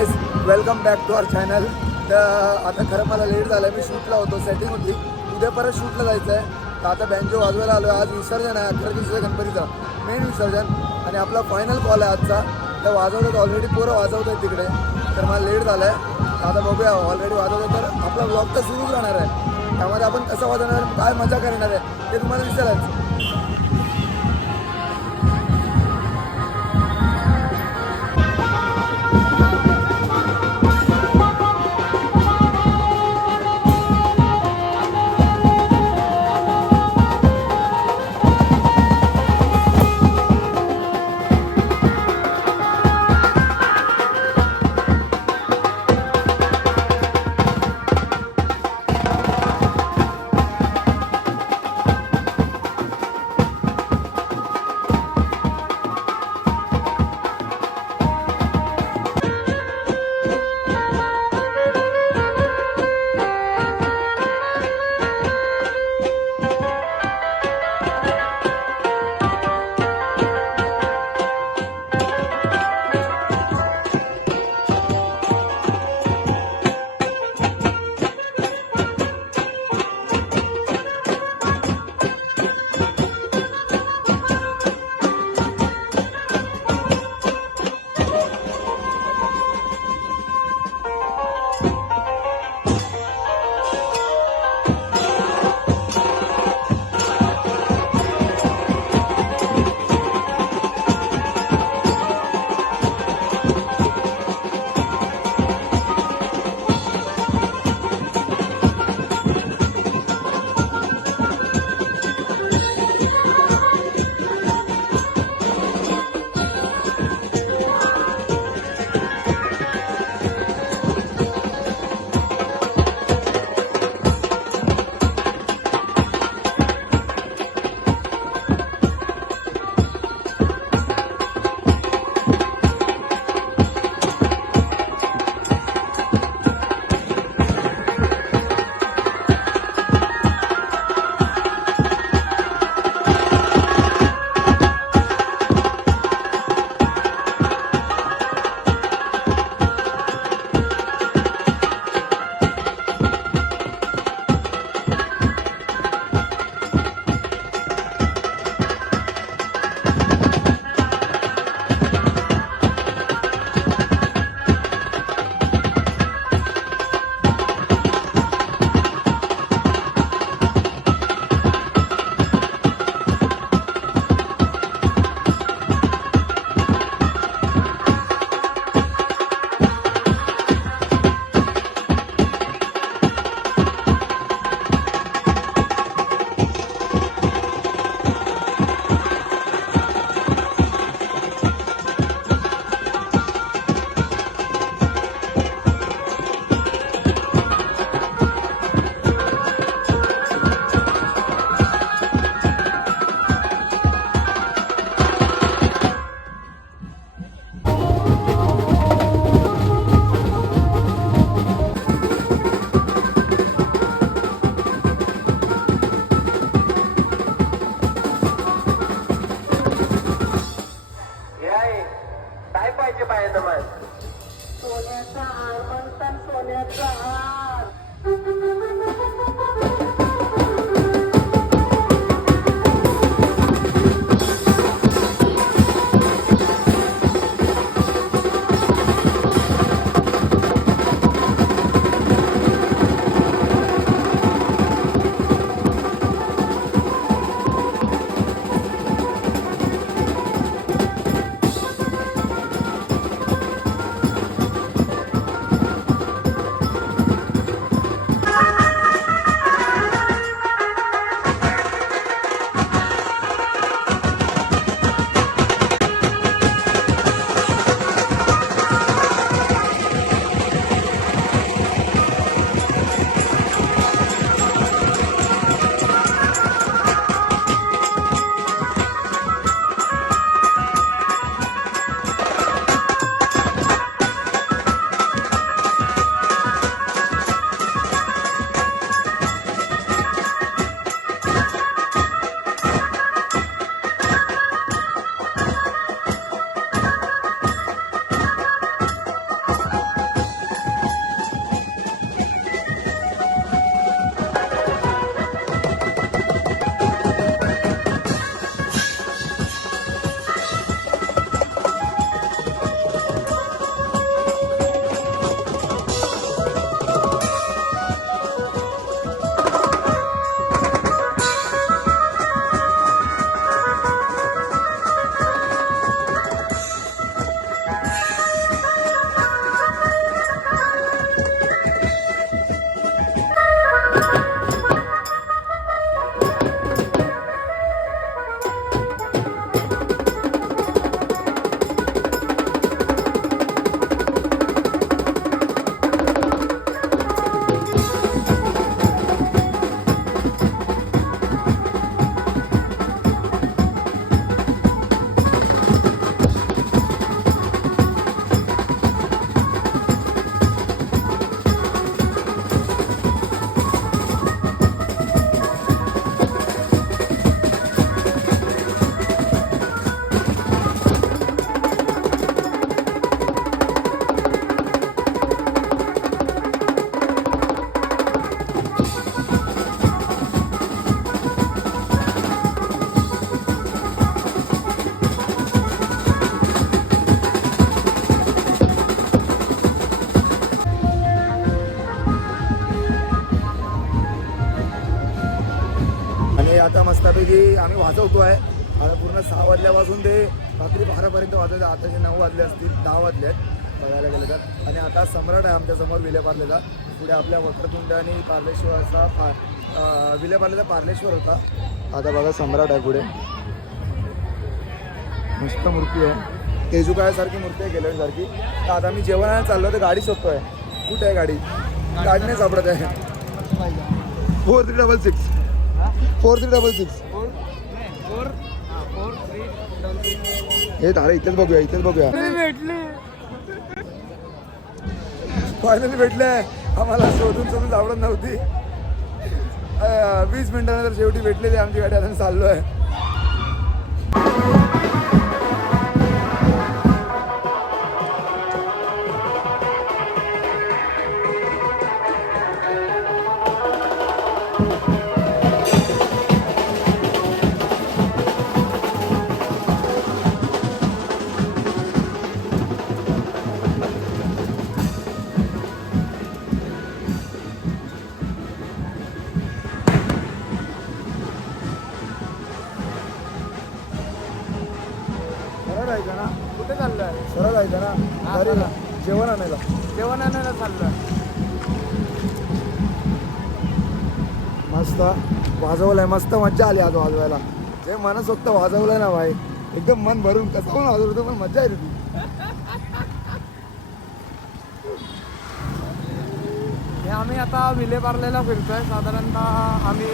Guys welcome back to our channel. तर आता खरं मला लेट झालं आहे. मी शूटला होतो, सेटिंग होती. उद्या परत शूटला जायचं आहे. तर आता बँजो वाजवायला आलो आहे. आज विसर्जन आहे 18 दिवसाचा गणपतीचा मेन विसर्जन आणि आपला फायनल कॉल आहे आजचा. तर वाजवतात ऑलरेडी, पोरं वाजवत आहेत तिकडे. तर मला लेट झालं आहे. आता बघूया, ऑलरेडी वाजवतं तर आपला ब्लॉग तर सुरूच राहणार आहे. त्यामध्ये आपण कसं वाजवणार, काय मजा करणार आहे ते तुम्हाला दिसेलच. आता मस्तपैकी आम्ही वाजवतो आहे. आता पूर्ण 6 वाजल्यापासून ते रात्री 12पर्यंत वाजवतो. आताचे 9 वाजले असतील, 10 वाजले आहेत बघायला गेलं तर. आणि आता सम्राट आहे आमच्यासमोर विलेपार्लेचा. पुढे आपल्या वक्रतुंड आणि पार्लेश्वरचा विलेपार्लेचा पार्लेश्वर होता. आता बघा सम्राट आहे पुढे. मस्त मूर्ती आहे, तेजुकायासारखी मूर्ती आहे गेल्यासारखी. तर आता मी जेवणाला चाललो तर गाडी शोधतोय. कुठे आहे गाडी? गाडी नाही सापडत आहे. 4366 4366 हे तारे इथेच बघूया, इथेच बघूया. फायनली भेटले. आम्हाला शोधून आवडत नव्हती. 20 मिनिटानंतर शेवटी भेटलेली आमची गाडी. आता चाललो आहे. कुठे चाललोय? सरळ जायचं ना घरी जेवण आणायला. जेवण आणायला चाललोय. मस्त वाजवलंय, मस्त मज्जा आली आज वाजवायला. जे मनसोक्त वाजवलंय ना भाई, एकदम मन भरून कसं पण वाजवलं होतं, पण मज्जा येते ती. हे आम्ही आता विलेपार्लेला फिरतोय. साधारणतः आम्ही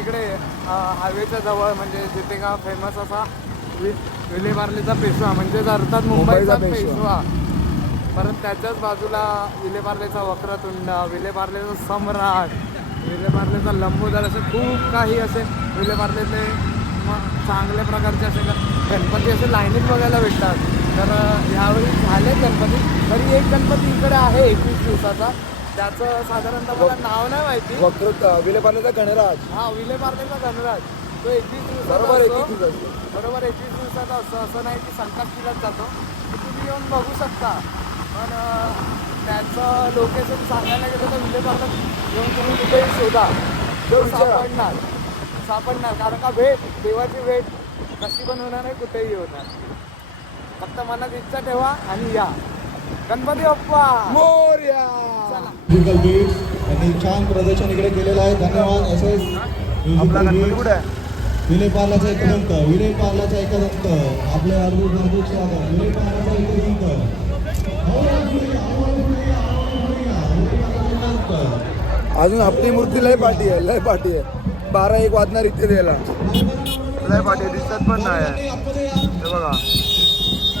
इकडे हायवेच्या जवळ, म्हणजे जिथे का फेमस असा विलेपार्लेचा पेशवा, म्हणजे अर्थात मुंबईचा पेशवा. परत त्याच्याच बाजूला विलेपार्लेचा वक्रतुंड, विलेपार्लेचा सम्राट, विलेपार्लेचा लंबोदर, असे खूप काही असे विलेपार्लेचे चांगल्या प्रकारचे असे गणपती असे लाईनीत बघायला भेटतात. तर ह्यावेळी झाले गणपती. तरी एक गणपती इकडे आहे 21 दिवसाचा. त्याचं साधारणतः मला नाव नाही माहिती. विलेपार्लेचा गणराज. हा, विलेपार्लेचा गणराज. तो 21 दिवसाचा बरोबर असतो. 21 दिवस. बरोबर 21 दिवसाचा असतो. असं नाही की संकष्टीलाच जातो. तुम्ही येऊन बघू शकता. पण त्याचं लोकेशन सांगायला गेलं तर विलेपार्लेत येऊन तुम्ही कुठेही शोधा तो सापडणार. कारण का देवाची भेट कशी पण होणार आहे, कुठेही होणार. फक्त मनात इच्छा ठेवा आणि या. गणपती बाप्पा मोरया. आणि छान प्रदर्शन इकडे केलेलं आहे. धन्यवाद. आपला गणपती कुठे आहे? विलेपार्लाचा एकदंत, विलेपार्लाचा एकदंत, आपले हार्दिक स्वागत. विलेपार्लाचा एकदंत. अजून आपली मूर्ती लय पाठी आहे, लय पाठी आहे. 12-1 वाजणार इथे द्यायला. लय पाठी दिसत पण नाही. हे बघा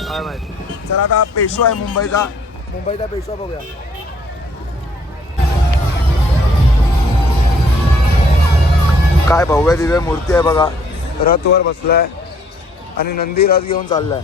काय माहिती. चला आता पेशवा आहे मुंबईचा पेशवा बघूया. काय भव्य दिव्य मूर्ती आहे बघा. रथवर बसलाय आणि नंदी रथ घेऊन चाललाय.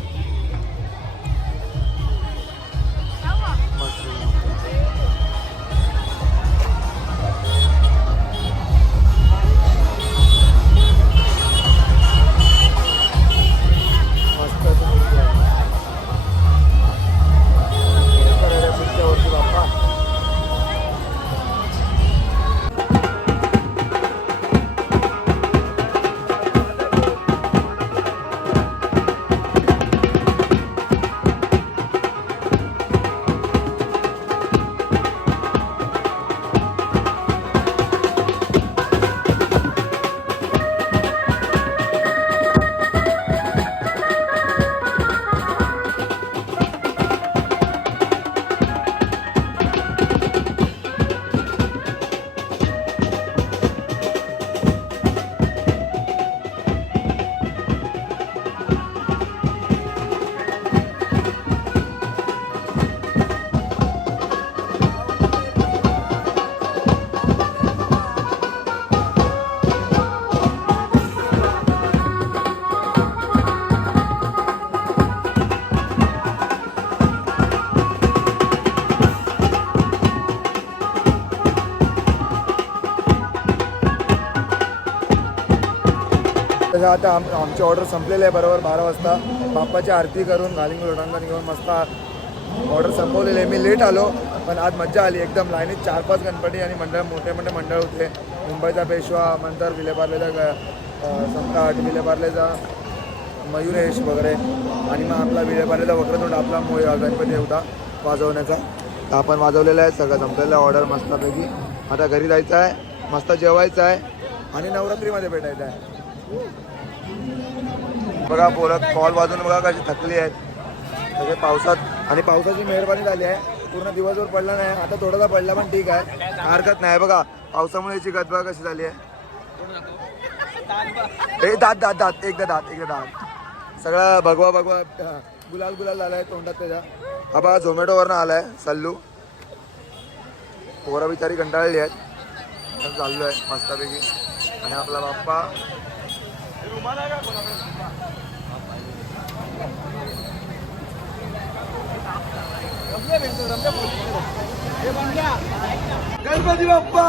त्याच्या आता आमची ऑर्डर संपलेली आहे. बरोबर 12 वाजता बाप्पाची आरती करून घालिंग लोटांगण घेऊन मस्त ऑर्डर संपवलेली आहे. मी लेट आलो पण आज मज्जा आली एकदम. लाईनीत 4-5 गणपती आणि मोठे मोठे मंडळ होते. मुंबईचा पेशवा नंतर विलेपार्लेचा सम्राट, विलेपार्लेचा मयुरेश वगैरे आणि मग आपला विलेपार्लेचा वक्रतुंड आपला गणपती होता वाजवण्याचा. तर आपण वाजवलेला आहे, सगळं संपलेलं आहे ऑर्डर मस्तपैकी. आता घरी जायचं आहे, मस्त जेवायचं आहे आणि नवरात्रीमध्ये भेटायचं आहे. बघा पोरं कॉल वाजवून बघा कशी थकली आहेत सगळे पावसात. आणि पावसाची मेहरबानी झाली आहे, पूर्ण दिवसभर पडला नाही. आता थोडासा पडला पण ठीक आहे, हरकत नाही. बघा पावसामुळे याची गदबा कशी झाली आहे. दात दात दात एकदा दात सगळा भगवा गुलाल झाला आहे तोंडात त्याच्या. हा बघा झोमॅटोवरनं आला आहे सल्लू. पोरं बिचारी कंटाळली आहेत. चाललो आहे मस्तपैकी. आणि आपला बाप्पा गणपती बाप्पा